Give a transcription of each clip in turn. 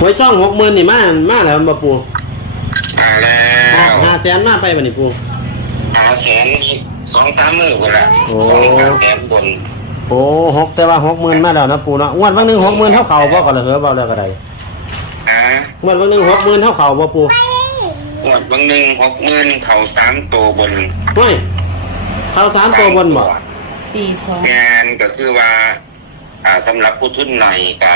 หวยช่องหกหมื่นนี่มามาแล้วมาปูมาแล้ห้าว ห้าแสนมาไปบัดนี้ปู หาแสนอีกสองสามมือคนละโอ้ สองหาแสนบนโอ้หกแต่ว่าหกหมื่นมาแล้วนะปูเนาะงวดวันหนึ่งหกหมื่นเท่าเข่าบ่ก็เลยเหรอเบาแล้วก็ได้อ่างวดวันหนึ่งหกหมื่นเท่าเข่าบ่ปูหมดบางหนึ่งหกหมื่นเข่าสามตัวบนเฮ้ยเท่าสามตัวบนบ่สี่สองงานก็คือว่า อ่าสำหรับผู้ทุนหน่อยก็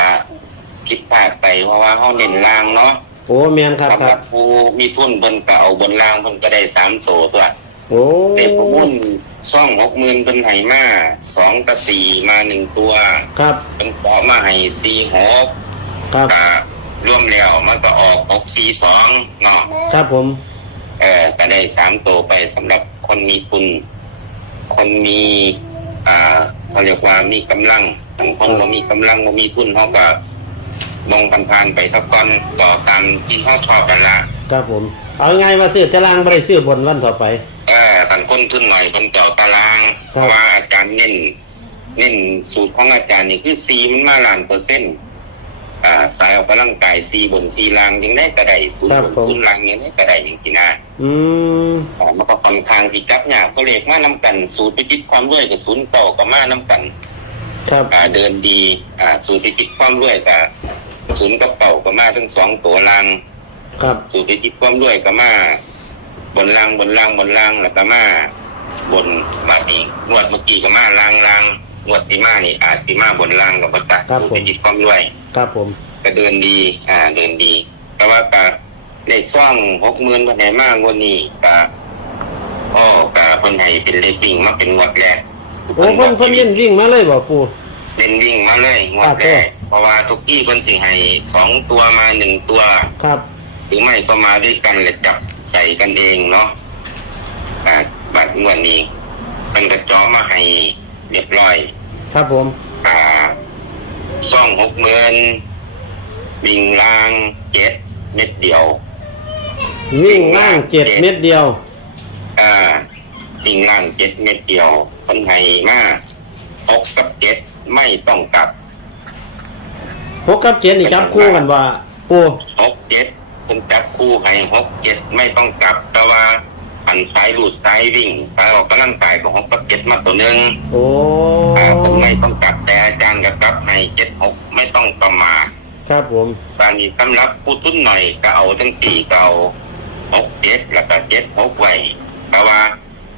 คิดพลาดไปเพราะว่าเขาเน้นล่างเนาะโอ้เมียนครับสำคหรัรับบผู้มีทุนเพิ่นก็เอาบนล่างเพิ่นก็ได้สามตัวตัวโอ้เด็กประมุ่นซ่องหกหมื่นเป็นไหมาสองกับสี่มาหนึ่งตัวครับเป็นเกาะมาให้สี่หกครับก็ร่วมแล้วมันก็ออกหกสี่สองเนาะ ครับผมเออก็ได้สามตัวไปสำหรับคนมีทุน คนมี อ่าเขาเรียกว่ามีกำลังบางคนเรามีกำลังเรามีทุนเขาก็ ลงผ่านๆไปสักก้อนต่อตามที่เขาชอบกันละครับผม เอาไงมาซื้อตารางบ่ได้ซื้อบนวันต่อไปเออกันคนทุนหน่อยคนเจาะตาราง เพครับราะว่าอาจารย์เน้นเน้นสูตรของอาจารย์นี่คือซีมันมาล้านเปอร์เซ็นต์อ่าสายออกกำลังกายซีบนซีล่างยังได้กระไดศูนย์บนศูนย์ล่างยังได้กระไดอย่างที่น่าอืมอ่ามันก็ค่อนข้างที่จับยากก็เลขมานํกันสูตรไปจิตความรวยกับศูนย์เก่าก็มานํกันครับอ่าเดินดีอ่าสูตรไปจิตความรวยกับ ศูนย์กับเก่าก็มาทั้งสองตัวล่างครับสูตรไปจิตความรวยก็มาบนล่างบนล่างบนล่างแล้วก็มาบนบาดนี้งวดเมื่อกี้ก็มาล่างล่างงวดที่มานี่อาจที่มาบนล่างกับประจักสูตรไปจิตความรวย ครับผมก็เดินดี อ่า เดินดี แต่ว่าก็เลขซ่องหกหมื่นพันไหนมากงวันนี้ก็โอ้ก็คนไทยเป็นเลขวิ่งมาเป็นงวดแรกโอ้เพิ่นเพิ่นเล่นวิ่งมาเลยบ่ปูเป็นวิ่งมาเลยงวดแรก เพราะว่าทุกที่คนสิให้สองตัวมาหนึ่งตัว ครับ หรือไม่ก็มาด้วยกันและจับใส่กันเองเนาะอ่าบัตรงวดนี้เป็นกระจอมาให้เรียบร้อย ครับผม อ่าซ่องหกหมื่นวิ่งล่างเจ็ดเม็ดเดียว วิ่งล่างเจ็ดเม็ดเดียว อ่าวิ่งล่างเจ็ดเม็ดเดียวคนไทยมาหกกับเจ็ดไม่ต้องกลับ หกกับเจ็ดนี่จับคู่กันว่าปูหกเจ็ดคนจับคู่ให้หกเจ็ดไม่ต้องกลับ แต่ว่าอันสายหลุดสายวิ่งสายออกกำลังกายของหกกับเจ็ดมาตัวหนึ่งโอ้อ่าผมไม่ต้องกลับแต่อาจารย์กับกลับให้เจ็ดหกไม่ต้องประมาทครับผมตอนนี้สำหรับผู้ทุนหน่อยก็เอาทั้งสี่ก็เอาหกเจ็ดแล้วก็เจ็ดหกไว้แต่ว่า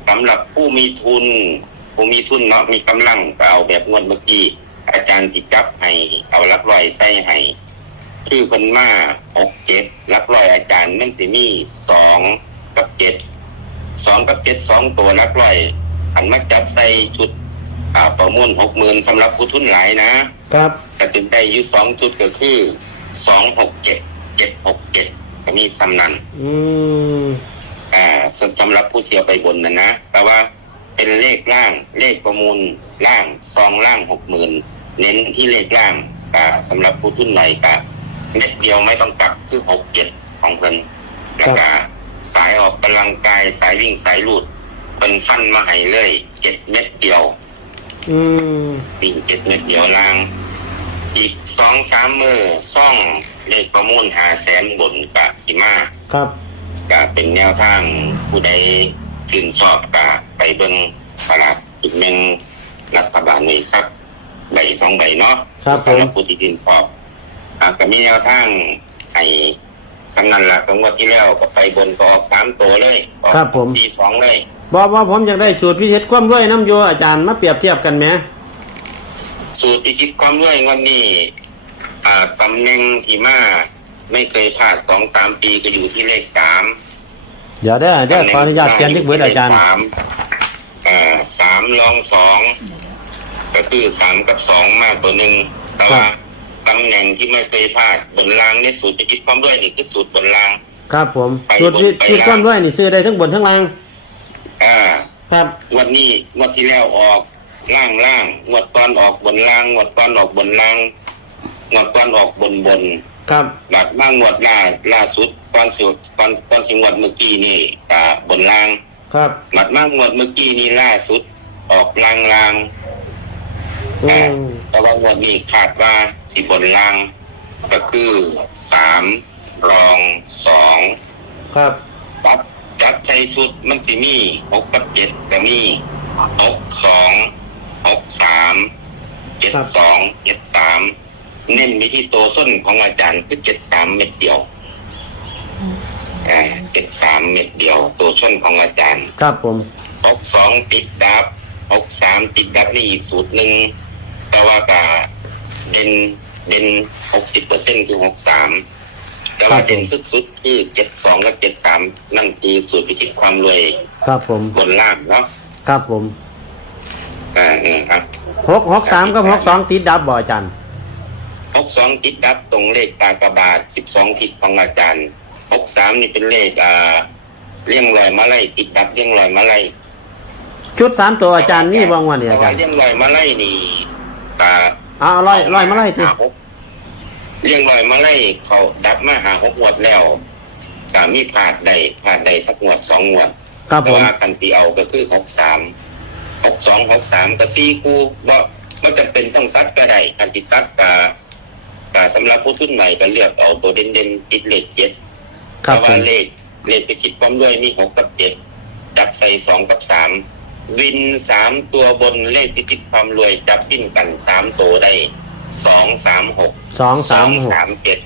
สำหรับผู้มีทุน ผู้มีทุนเนาะมีกำลังก็เอาแบบงวดเมื่อกี้ อาจารย์สิจับให้เอาลักลอยใส่ให้ชื่อคนมาหกเจ็ดลักลอยอาจารย์มันสิมีสองกับเจ็ดสองกับเจ็ดสองตัวลักลอยขันมาจับใส่ชุดอ่าประมูลหกหมื่นสำหรับผู้ทุนหลายนะครับแต่ถึงได้อยุสองจุดก็คือสองหกเจ็ดเจ็ดหกเจ็ดก็มีสำนันอืมอ่าสำสำหรับผู้เสียไปบนนะนะแต่ว่าเป็นเลขล่างเลขประมูลล่างซองล่างหกหมื่น เน้นที่เลขล่างอ่าสำหรับผู้ทุนหน่อยก็เม็ดเดียวไม่ต้องกลับคือหกเจ็ดของเพิ่นแล้วก็สายออกกำลังกายสายวิ่งสายลูดเพิ่นฟันมาให้เลยเจ็ดเม็ดเดียว อืมวิ่งเจ็ดเม็ดเดียวล่าง อีกสองสามมือซ่องเลขประมูลหาแสนบนกะสิมาครับกะเป็นแนวทางผู้ใดชื่นชอบกะไปเบิ่งสลากจุดเมงรัฐบาลนี้สัก ใบสองใบเนาะครับผม สำหรับผู้ที่ดินพอบอะก็มีแนวทางไอ้สำนันละของงวันที่แล้วก็ไปบนก็ออกสามตัวเลยออกครับผม สี่สองเลยบอกว่าผมอยากได้สูตรพิเศษความด้วยน้ำโยอาจารย์มาเปรียบเทียบกันไหมสูตรพิชิตความรวยงวันนี้อ่าตำแหน่งที่มาไม่เคยพลาดสองสามปีก็อยู่ที่เลขสาม เดี๋ยวได้เดี๋ยวขออนุญาตเปลี่ยนที่เบิร์ดอาจารย์ สามอ่าสามรองสอง ก็คือสามกับสองมากตัวหนึ่งแต่ว่าตำแหน่งที่ไม่เคยพลาดบนรางนี่สูตรพิชิตความรวยนี่คือสูตรบนราง ครับผมไปสูตรพิไปพิษความด้วยนี่ซื้อได้ทั้งบนทั้งล่าง อ่า ครับ งวันนี้งวดที่แล้วออกล่างล่างงวดตอนออกบนล่างงวดตอนออกบนล่างงวดตอนออกบนบนครับ บัดมางวดล่าล่าสุดตอนสิตอนตอนสิงวดเมื่อกี้นี่กะบนล่างครับ บัดมางวดเมื่อกี้นี่ล่าสุด ออกล่างล่าง อือ่ามแต่ว่างวดนี้ขาดว่าสิบนล่าง ก็คือสามรองสองครับจับจับใช้สุดมันสิมีหกกับเจ็ดก็มีหกสองหกสามเจ็ดสองเจ็ดสามเน้นไปที่ตัวส้นของอาจารย์คือเจ็ดสามเม็ดเดียวเจ็ดสามเม็ดเดียว ตัวส้นของอาจารย์ ครับผมหกสองติดดับหกสามติดดับนี่อีกสูตรหนึ่ง แต่ว่ากาเด่นเด่นหกสิบเปอร์เซ็นคือหกสามแต่ว่าเด่นสุดๆคือเจ็ดสองกับเจ็ดสามนั่นคือสูตรพิชิตความรวยครับผมบนล่างเนาะครับผมอ่านี่ครับหกหกสามกับหกสองติดดับบ่อาจารย์หกสองติดดับตรงเลขกากบาทสิบสองทิศของอาจารย์หกสามนี่เป็นเลขอ่าเลี้ยงลอยมาไล่ติดดับเลี้ยงลอยมาไล่ชุดสามตัวอาจารย์นี่บ้างวันนี้อาจารย์เลี้ยงลอยมาไล่นี่ กาเอาเอาร้อยร้อยมาไล่ทีหหกเลี้ยงลอยมาไล่เขาดับมาหาหกงวดแล้วกามีผาดใดผาดใดสักงวดสองงวดครับแต่ผมว่ากันตีเอาก็คือหกสามหกสองหกสามก็สี่คู่ว่ามันจะเป็นต้องตัดก็ได้กันติดตัดกากาสำหรับผู้ทุนใหม่ก็เลือกเอาตัวเด่นๆติดเลขเจ็ดครับเพาะผว่ามเลขเลขไปคิดความด้วยมีหกกับเจ็ดจับใส่สองกับสาม วินสามตัวบนเลขพิจิตความรวยจับวิ่นกันสามตัวได้สองสามหกสองสามหกสามเจ็ด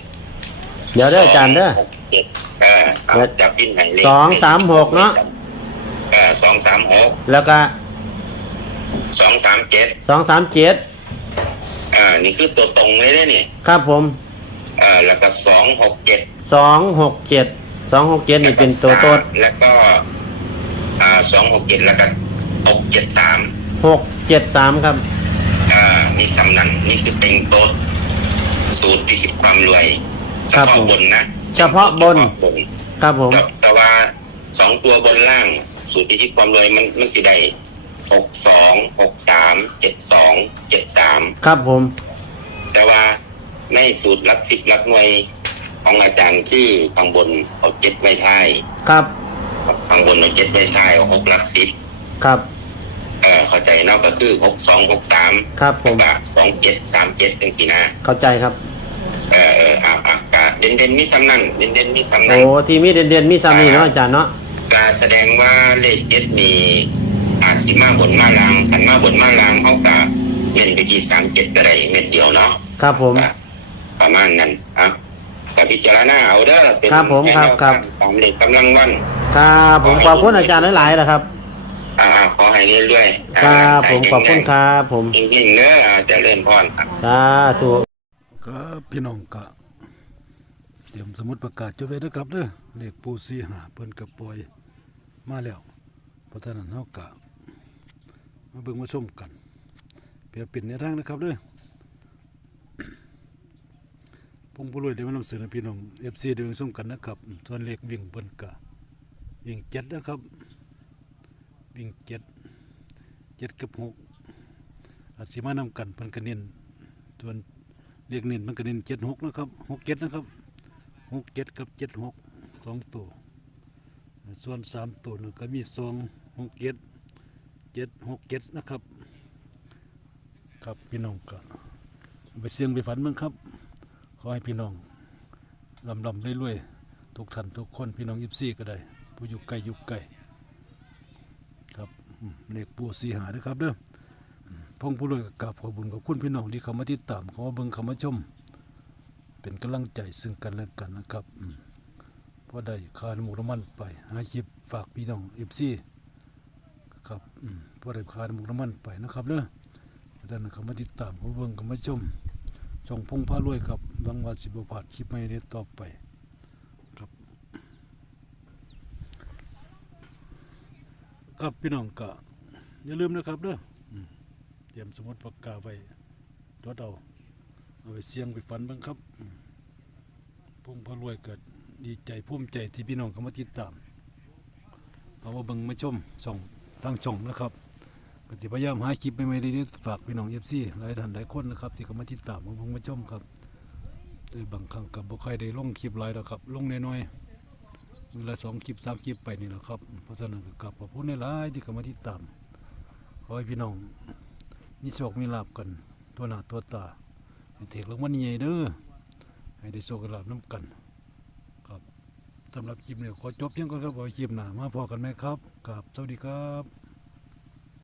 เดี๋ยวเด้ออาจารย์เด้อ หกเจ็ดเออเอาจับวิ่นให้เลขสองสามหกเนาะเออสองสามหกแล้วก็สองสามเจ็ดสองสามเจ็ดอ่านี่คือตัวตรงเลยนะเนี่ยครับผมอ่าแล้วก็สองหกเจ็ดสองหกเจ็ดสองหกเจ็ดนี่เป็นตัวโต้นแล้วก็อ่าสองหกเจ็ดแล้วก็ หกเจ็ดสามหกเจ็ดสามครับ อ่ามีสำนันนี่คือเป็นโต๊ดสูตรพิชิตความรวยเฉครับพาะผม บนนะเฉพาะบน เฉพาะบนครับผม แต่แต่ว่าสองตัวบนล่าง สูตรพิชิตความรวยมันมันสิได้หกสองหกสามเจ็ดสองเจ็ดสาม ครับผม แต่ว่าในสูตรหลักสิบหลักหน่วยของอาจารย์คือข้างบนเอาเจ็ดไว้ท้ายครับ ข้างบนเอาเจ็ดไว้ท้ายเอาหกหลักสิบ ครับ เออเข้าใจเนาะก็คือหกสองหกสามครับผมกับสองเจ็ดสามเจ็ดเป็นสีนะเข้าใจครับ เออเอออ่าอ่ากะเด่นเด่นมีซ้ำนั่นเด่นเด่นมีซ้ำนั่โอ้นที่มีเด่นเด่นๆมีสามีเนาะอาจารย์เนาะกาแสดงว่าเลขเจ็ดมีอาจสิมาบนมาลางขันมาบนมาลางเขากะเล่นไปที่สามเจ็ดก็ได้เม็ดเดียวเนาะ ครับผมก็ประมาณนั้นอะแต่พิจารณาเอาเด้อเป็นครับผมครับครับตามเลขกำลังวัน ครับผมขอบคุณอาจารย์หลายๆนะครับ อ่าขอให้เรื่อยๆครับผมขอบคุณครับผมยิ่งๆเด้ออ่าเจริญพรครับ สาธุครับพี่น้องกะเตรียมสมุดประกาศจดไว้เด้อครับเด้อเลขปูสีหาเพิ่นกระปล่อยมาแล้วเพราะฉะนั้นเฮากะมาเบิ่งมาชมกัน เพื่อเป็นในร่างนะครับเด้อผมผู้รวยได้มานำเสนอพี่น้อง FC ได้มาชมกันนะครับส่วนเลขวิ่งเพิ่นกะวิ่งเจ็ดนะครับ วิ่งเจ็ดเจ็ดกับหกอาจสิมานำกันเพิ่นก็เน้นส่วนเรียกเน้นมันก็เน้นเจ็ดหกนะครับหกเจ็ดนะครับหกเจ็ดกับเจ็ดหกสองตัว ส่วนสามตัวนึงก็มีสองหกเจ็ดเจ็ดหกเจ็ดนะครับ ครับพี่น้องก็ไปเสี่ยงไปฝันเบ้งครับ ขอให้พี่น้องลำลำเรวยๆทุกท่านทุกคนพี่น้องยิบซี่ก็ได้ ผู้อยู่ไกลอยู่ไกล เลขปูสีหาเด้อครับเด้อพงผู้รวยก็กราบขอบุญขอบคุณพี่น้องที่เขามาติดตามเขามาเบิ่งเขามาชม เป็นกำลังใจซึ่งกันและกันนะครับเพราะได้คานมูกน้ำมันไปหาชิปฝากพี่น้องเอฟซีครับเพราะได้คานมูกน้ำมันไปนะครับเด้อเพรานเขามาติดตามเขาเบิ่งเขามาชมช่องพงพารวยครับหวังว่าสิบผ่านคลิปไม่ได้ต่อไปครับครับพี่น้องก็ อย่าลืมนะครับเด้อเตรียมสมุดปากกาไว้จดเอาเอาไปเสียงไปฝันบ้างครับพุ่มพรวยเกิดดีใจภูมิใจที่พี่น้องเขามาติดตามเอามาเบิ่งมาชมช่องทางช่องนะครับก็สิพยายามหาคลิปใหม่ๆดีๆฝากพี่น้องเอฟซีหลายท่านหลายคนนะครับ ที่เขามาติดตามมาเบิ่งมาชมครับโดยบางครั้งกับบ่ค่อยได้ลงคลิปหลายแล้วครับลงน้อยๆมือละสองคลิปสามคลิปไปนี่แหละครับเพราะฉะนั้นกับขอบคุณหลายที่เขามาติดตาม อให้พี่น้อง มีโชคมีลาบกัน ตัวหน้าตัวตาให้เถกลงมันใหญ่เด้อให้ได้โชคกลาบน้ำกัน ครับสำหรับคลิปนี้ขอจบเพียงก่อนครับไว้คลิปหน้ามาพอกันไหมครับครับสวัสดีครับ